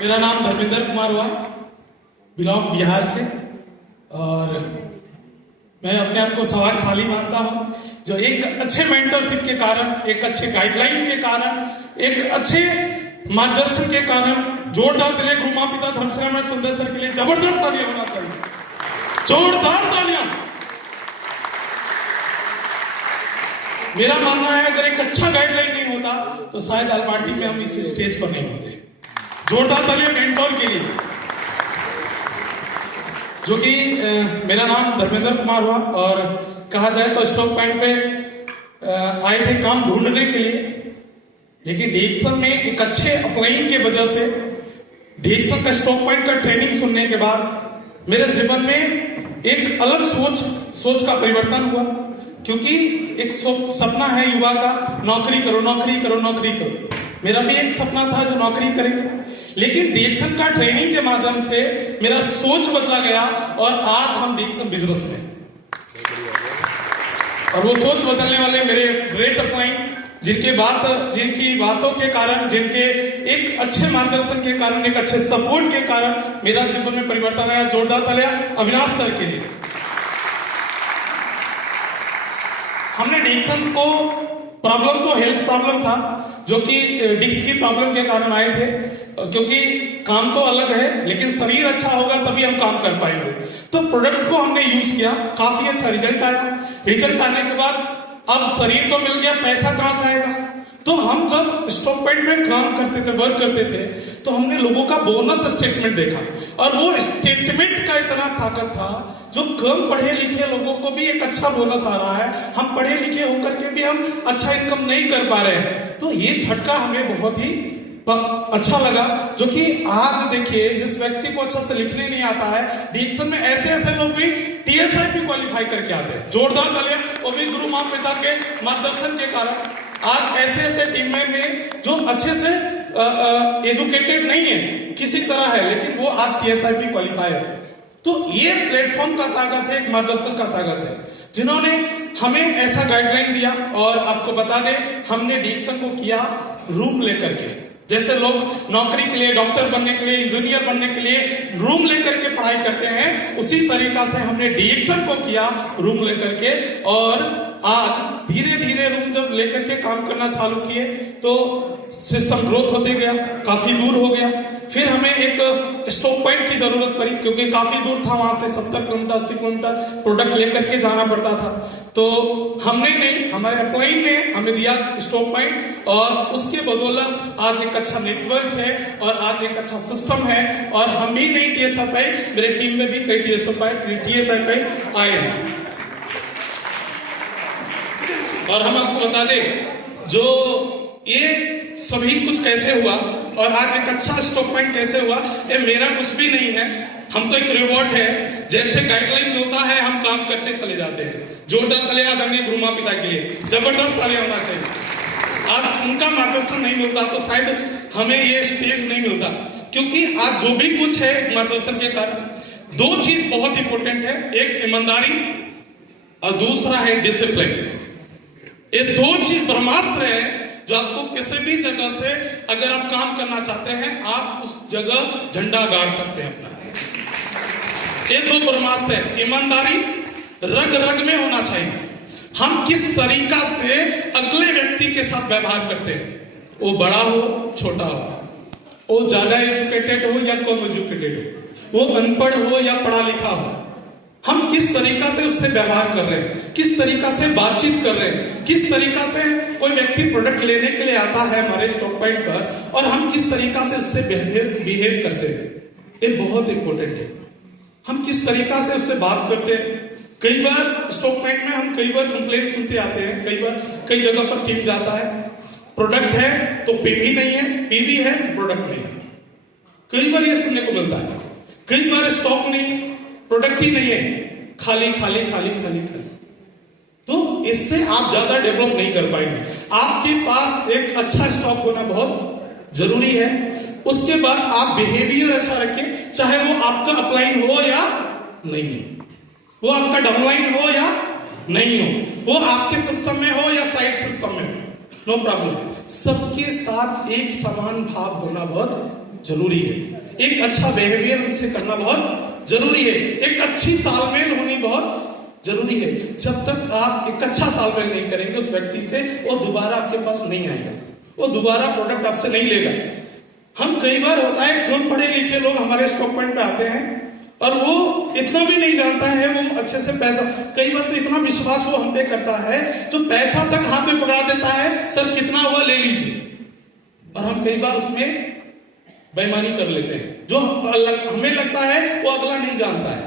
मेरा नाम धर्मेंद्र कुमार हुआ, बिलोंग बिहार से। और मैं अपने आप को सौभाग्यशाली मानता हूं जो एक अच्छे मेंटरशिप के कारण, एक अच्छे गाइडलाइन के कारण, एक अच्छे मार्गदर्शन के कारण जोरदार तालियां गुरु मां पिता धर्मशाला सुंदर सर के लिए जबरदस्त तालियां होना चाहिए, जोरदार तालियां। मेरा मानना है अगर एक अच्छा गाइडलाइन नहीं होता तो शायद अलमाटी में हम इस स्टेज पर नहीं होते। जोरदार तालियां मेंटोर के लिए। जो कि मेरा नाम धर्मेंद्र कुमार हुआ और कहा जाए तो स्टॉक पॉइंट पे आए थे काम ढूंढने के लिए, लेकिन डिएक्शन में एक अच्छे अप्लाइंग के वजह से डिएक्शन का स्टॉक पॉइंट का ट्रेनिंग सुनने के बाद मेरे जीवन में एक अलग सोच का परिवर्तन हुआ। क्योंकि एक सपना है युवा का, नौकरी करो नौकरी करो नौकरी करो। मेरा भी एक सपना था जो नौकरी करेंगे, लेकिन डिएक्शन का ट्रेनिंग के माध्यम से मेरा सोच बदला गया और आज हम डिएक्शन बिजनेस में। और वो सोच बदलने वाले मेरे ग्रेट अपॉइंट, जिनकी बातों के कारण, जिनके एक अच्छे मार्गदर्शन के कारण, एक अच्छे सपोर्ट के कारण मेरा जीवन में परिवर्तन आया। जोरदार तालियां अविनाश सर के लिए। हमने डिएक्शन को, प्रॉब्लम तो हेल्थ प्रॉब्लम था जो कि डिस्क की प्रॉब्लम के कारण आए थे, क्योंकि काम तो अलग है लेकिन शरीर अच्छा होगा तभी हम काम कर पाएंगे। तो प्रोडक्ट को हमने यूज किया, काफी अच्छा रिजल्ट आया। रिजल्ट आने के बाद अब शरीर तो मिल गया, पैसा कहां से आएगा? तो हम जब स्टॉक पॉइंट में काम करते थे, वर्क करते थे, तो हमने लोगों का बोनस स्टेटमेंट देखा और वो स्टेटमेंट का इतना ताकत था जो कम पढ़े लिखे लोगों को भी एक अच्छा बोनस आ रहा है, हम पढ़े लिखे होकर के भी हम अच्छा इनकम नहीं कर पा रहे हैं। तो ये झटका हमें बहुत ही अच्छा लगा। जो कि आज देखिए, जिस व्यक्ति को अच्छा से लिखने नहीं आता है, डिएक्शन में ऐसे ऐसे लोग भी टीएसआई भी क्वालिफाई करके आते हैं। जोरदार तालियां, वो भी गुरु मां पिता के मार्गदर्शन के कारण। आज ऐसे ऐसे टीम में जो अच्छे से एजुकेटेड नहीं है, किसी तरह है, लेकिन वो आज टीएसआई भी क्वालिफाई है। तो ये प्लेटफॉर्म का ताकत है, एक मार्गदर्शन का ताकत है, जिन्होंने हमें ऐसा गाइडलाइन दिया। और आपको बता दें, हमने डिएक्शन को किया रूम लेकर के। जैसे लोग नौकरी के लिए, डॉक्टर बनने के लिए, इंजीनियर बनने के लिए रूम लेकर के पढ़ाई करते हैं, उसी तरीका से हमने डिएक्शन को किया रूम लेकर के। और आज धीरे धीरे रूम जब लेकर के काम करना चालू किए तो सिस्टम ग्रोथ होते गया, काफी दूर हो गया। फिर हमें एक स्टॉक पॉइंट की जरूरत पड़ी, क्योंकि काफी दूर था, वहां से 70 किलोमीटर 80 किलोमीटर प्रोडक्ट लेकर के जाना पड़ता था। तो हमने नहीं, हमारे एम्प्लॉई ने हमें दिया स्टॉक पॉइंट, और उसके बदौलत आज एक अच्छा नेटवर्क है और आज एक अच्छा सिस्टम है। और हम ही नहीं टीएसआई, मेरे टीम में भी कई टीएसआई आए हैं। और हम आपको बता दें, जो ये सभी कुछ कैसे हुआ और आज एक अच्छा स्टॉक पॉइंट कैसे हुआ, ये मेरा कुछ भी नहीं है। हम तो एक रिवॉर्ड है, जैसे गाइडलाइन मिलता है हम काम करते चले जाते हैं। जोरदार तालियां आदरणीय गुरु मां पिता के लिए, जबरदस्त तालियां होना चाहिए। आज उनका मार्गदर्शन नहीं मिलता तो शायद हमें ये स्टेज नहीं मिलता, क्योंकि आज जो भी कुछ है मार्गदर्शन के कारण। दो चीज बहुत इंपॉर्टेंट है, एक ईमानदारी और दूसरा है डिसिप्लिन। ये दो चीज ब्रह्मास्त्र है जो आपको किसी भी जगह से, अगर आप काम करना चाहते हैं, आप उस जगह झंडा गाड़ सकते हैं अपना। ये दो ब्रह्मास्त्र है। ईमानदारी रग रग में होना चाहिए। हम किस तरीका से अगले व्यक्ति के साथ व्यवहार करते हैं, वो बड़ा हो छोटा हो, वो ज्यादा एजुकेटेड हो या कम एजुकेटेड हो, वो अनपढ़ हो या पढ़ा लिखा हो, हम किस तरीका से उससे व्यवहार कर रहे हैं, किस तरीका से बातचीत कर रहे हैं, किस तरीका से कोई व्यक्ति प्रोडक्ट लेने के लिए आता है हमारे स्टॉक पॉइंट पर, और हम किस तरीका से उससे बिहेव करते हैं, ये बहुत इंपॉर्टेंट है। हम किस तरीका से उससे बात करते हैं। कई बार स्टॉक पॉइंट में हम कई बार कंप्लेंट सुनते आते हैं, कई बार कई जगह पर टीम जाता है, प्रोडक्ट है तो पीवी नहीं है, पीवी है तो प्रोडक्ट नहीं है। कई बार ये सुनने को मिलता है। कई बार स्टॉक नहीं, प्रोडक्ट ही नहीं है, खाली खाली खाली खाली खाली। तो इससे आप ज्यादा डेवलप नहीं कर पाएंगे। आपके पास एक अच्छा स्टॉक होना बहुत जरूरी है। उसके बाद आप बिहेवियर अच्छा रखें, चाहे वो आपका अपलाइन हो या नहीं हो, वो आपका डाउनलाइन हो या नहीं हो, वो आपके सिस्टम में हो या साइड सिस्टम में हो, नो प्रॉब्लम। सबके साथ एक समान भाव होना बहुत जरूरी है, एक अच्छा बिहेवियर उनसे करना बहुत जरूरी है, एक अच्छी तालमेल होनी बहुत जरूरी है। जब तक आप एक अच्छा तालमेल नहीं करेंगे उस व्यक्ति से, वो दोबारा आपके पास नहीं आएगा, वो दोबारा प्रोडक्ट आपसे नहीं लेगा। हम कई बार होता है कम पढ़े लिखे लोग हमारे स्टॉक पॉइंट पे आते हैं और वो इतना भी नहीं जानता है, वो अच्छे से पैसा, कई बार तो इतना विश्वास वो हम पे करता है जो पैसा तक हाथ में पकड़ा देता है, सर कितना हुआ ले लीजिए, और हम कई बार उसमें बेईमानी कर लेते हैं। जो हमें लगता है वो अगला नहीं जानता है,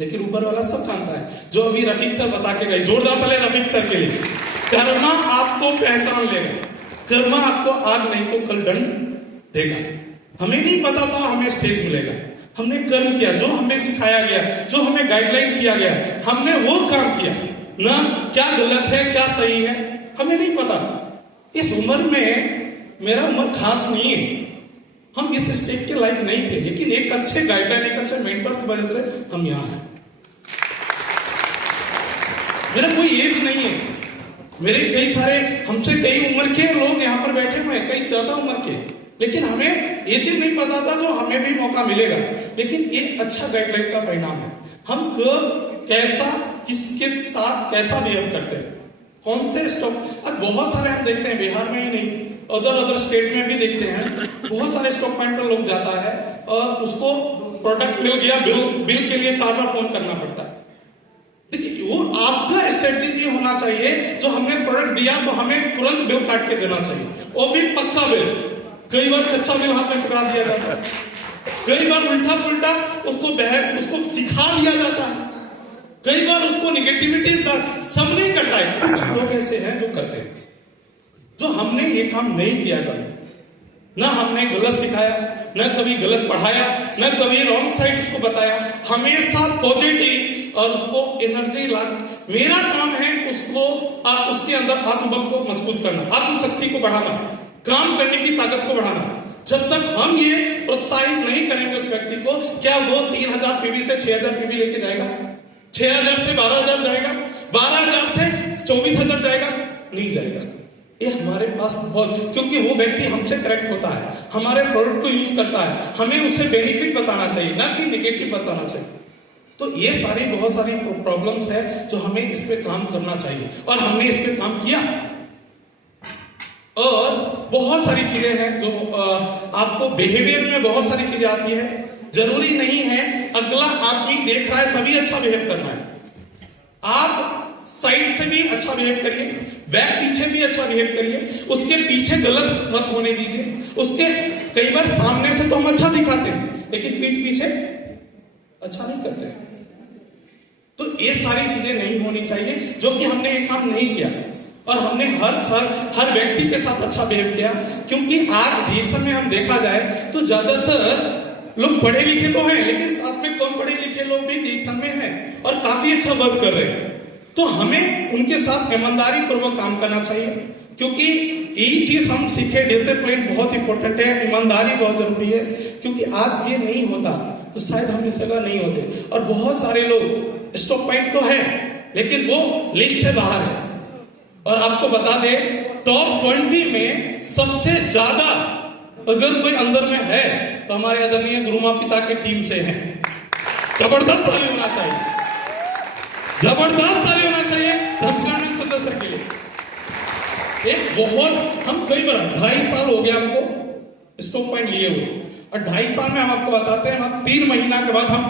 लेकिन ऊपर वाला सब जानता है। जो अभी रफीक सर बता के गए, जोरदार ताली रफीक सर के लिए। कर्मा आपको पहचान लेगा, कर्मा आपको आज नहीं तो कल दंड देगा। हमें नहीं पता था हमें स्टेज मिलेगा, हमने कर्म किया, जो हमें सिखाया गया, जो हमें गाइडलाइन किया गया, हमने वो काम किया ना। क्या गलत है क्या सही है हमें नहीं पता। इस उम्र में मेरा उम्र खास नहीं है, हम इस स्टेज के लायक नहीं थे, लेकिन एक अच्छे गाइडलाइन, एक अच्छे मेंटर की वजह से हम यहाँ हैं। मेरा कोई एज नहीं है, मेरे कई सारे हमसे कई उम्र के लोग यहाँ पर बैठे हुए हैं, कई ज्यादा उम्र के, लेकिन हमें ये चीज नहीं पता था जो हमें भी मौका मिलेगा। लेकिन ये अच्छा गाइडलाइन का परिणाम है। हम कब कैसा किसके साथ कैसा बिहेव करते हैं, कौन से स्टॉक, आज बहुत सारे हम देखते हैं, बिहार में ही नहीं अदर स्टेट में भी देखते हैं, बहुत सारे स्टॉक पॉइंट पर लोग जाता है और उसको प्रोडक्ट मिल गया, बिल के लिए 4 बार फोन करना पड़ता है। देखिए वो आपका स्ट्रेटजी होना चाहिए, जो हमने प्रोडक्ट दिया तो हमें तुरंत बिल काट के देना चाहिए, वो भी पक्का बिल। कई बार कच्चा बिल हाथ में पकड़ा दिया जाता है, कई बार उल्टा पुल्टा उसको सिखा दिया जाता है, कई बार उसको निगेटिविटी सब नहीं करता है। कुछ लोग ऐसे हैं जो करते हैं, जो हमने ये काम नहीं किया कभी, ना हमने गलत सिखाया, ना कभी गलत पढ़ाया, ना कभी रॉन्ग साइड उसको बताया, हमेशा पॉजिटिव और उसको एनर्जी ला। मेरा काम है उसको उसके अंदर आत्मबल को मजबूत करना, आत्मशक्ति को बढ़ाना, काम करने की ताकत को बढ़ाना। जब तक हम ये प्रोत्साहित नहीं करेंगे उस व्यक्ति को, क्या वो 3000 पीवी से 6000 पीवी लेके जाएगा, 6000 से 12000 जाएगा, 12000 से 24000 जाएगा? नहीं जाएगा। ये हमारे पास बहुत, क्योंकि वो व्यक्ति हमसे करेक्ट होता है, हमारे प्रोडक्ट को यूज करता है, हमें उसे बेनिफिट बताना चाहिए, ना कि नेगेटिव बताना चाहिए। तो ये सारी बहुत सारी प्रॉब्लम्स है जो हमें इस पे काम करना चाहिए, और हमने इस पे काम किया। और बहुत सारी चीजें हैं जो आपको बिहेवियर में बहुत सारी चीजें आती है। जरूरी नहीं है अगला आदमी देख रहा है तभी अच्छा बिहेव करना है। आप साइड से भी अच्छा बिहेव करिए, बैक पीछे भी अच्छा बिहेव करिए, उसके पीछे गलत मत होने दीजिए। उसके कई बार सामने से तो हम अच्छा दिखाते हैं, लेकिन पीठ पीछे अच्छा नहीं करते हैं। तो ये सारी चीजें नहीं होनी चाहिए, जो कि हमने ये काम नहीं किया, और हमने हर व्यक्ति के साथ अच्छा बिहेव किया। क्योंकि आज देश में हम देखा जाए तो ज्यादातर लोग पढ़े लिखे तो हैं, लेकिन साथ में कम पढ़े लिखे लोग भी देशन में हैं और काफी अच्छा वर्क कर रहे हैं। तो हमें उनके साथ ईमानदारी पूर्वक काम करना चाहिए, क्योंकि यही चीज हम सीखे, डिसिप्लिन बहुत इंपॉर्टेंट है, ईमानदारी बहुत जरूरी है। क्योंकि आज ये नहीं होता तो शायद हम इस जगह नहीं होते। और बहुत सारे लोग स्टॉक पॉइंट तो है, लेकिन वो लिस्ट से बाहर है। और आपको बता दे, टॉप 20 में सबसे ज्यादा अगर कोई अंदर में है तो हमारे आदरणीय गुरुमा पिता के टीम से हैं। जबरदस्त ताली होना चाहिए, जबरदस्त ताली होना चाहिए धर्मशाला सदस्य के लिए। एक बहुत, हम कई बार 2.5 साल हो गया हमको स्टॉक पॉइंट लिए हुए, और 2.5 साल में हम आपको बताते हैं, 3 महीना के बाद हम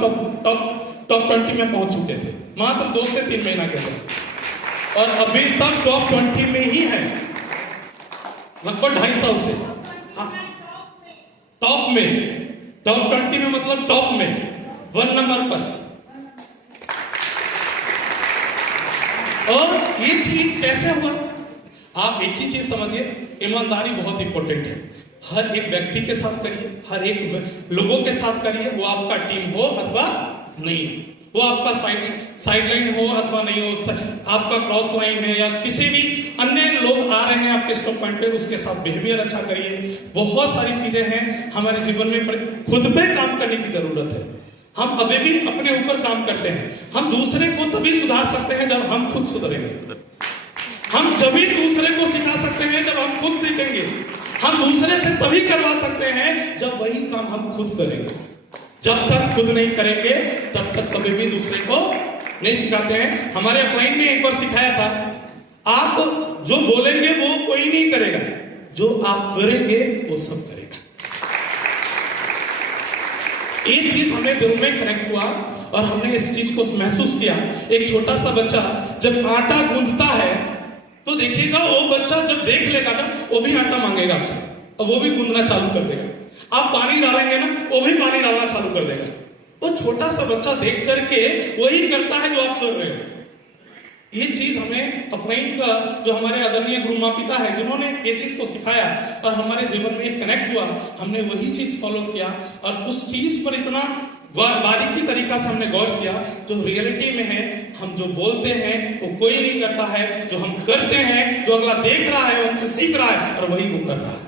टॉप 20 में पहुंच चुके थे, मात्र 2 से 3 महीना के बाद, और अभी तक टॉप 20 में ही है, लगभग 2.5 साल से। टॉप में, टॉप 20 में मतलब टॉप में 1 नंबर पर। और ये चीज कैसे हुआ? आप एक ही चीज समझिए, ईमानदारी बहुत इंपॉर्टेंट है। हर एक व्यक्ति के साथ करिए, हर एक लोगों के साथ करिए, वो आपका टीम हो अथवा नहीं, वो आपका साइड लाइन हो अथवा नहीं हो, आपका क्रॉस लाइन है या किसी भी अन्य लोग आ रहे हैं आपके स्टॉप पॉइंट पे, उसके साथ बिहेवियर अच्छा करिए। बहुत सारी चीजें हैं हमारे जीवन में, खुद पे काम करने की जरूरत है। हम अभी भी अपने ऊपर काम करते हैं। हम दूसरे को तभी सुधार सकते हैं जब हम खुद सुधरेंगे। हम जब भी दूसरे को सिखा सकते हैं जब हम खुद सीखेंगे। हम दूसरे से तभी करवा सकते हैं जब वही काम हम खुद करेंगे। जब तक खुद नहीं करेंगे तब तक कभी भी दूसरे को नहीं सिखाते हैं। हमारे अपलाइन ने एक बार सिखाया था, आप जो बोलेंगे वो कोई नहीं करेगा, जो आप करेंगे वो सब करेगा। एक चीज हमें दिल में कनेक्ट हुआ और हमने इस चीज को महसूस किया। एक छोटा सा बच्चा जब आटा गूंथता है तो देखिएगा, वो बच्चा जब देख लेगा ना, वो भी आटा मांगेगा आपसे और वो भी गूंथना चालू कर देगा। आप पानी डालेंगे ना, वो भी पानी डालना चालू कर देगा। वो छोटा सा बच्चा देख करके वही करता है जो आप कर रहे हो। ये चीज हमें अपलाइन का जो हमारे आदरणीय गुरु माँ पिता है, जिन्होंने ये चीज को सिखाया और हमारे जीवन में कनेक्ट हुआ, हमने वही चीज फॉलो किया और उस चीज पर इतना बारीकी तरीका से हमने गौर किया। जो रियलिटी में है, हम जो बोलते हैं वो कोई नहीं करता है, जो हम करते हैं, जो अगला देख रहा है वो हमसे सीख रहा है और वही वो कर रहा है।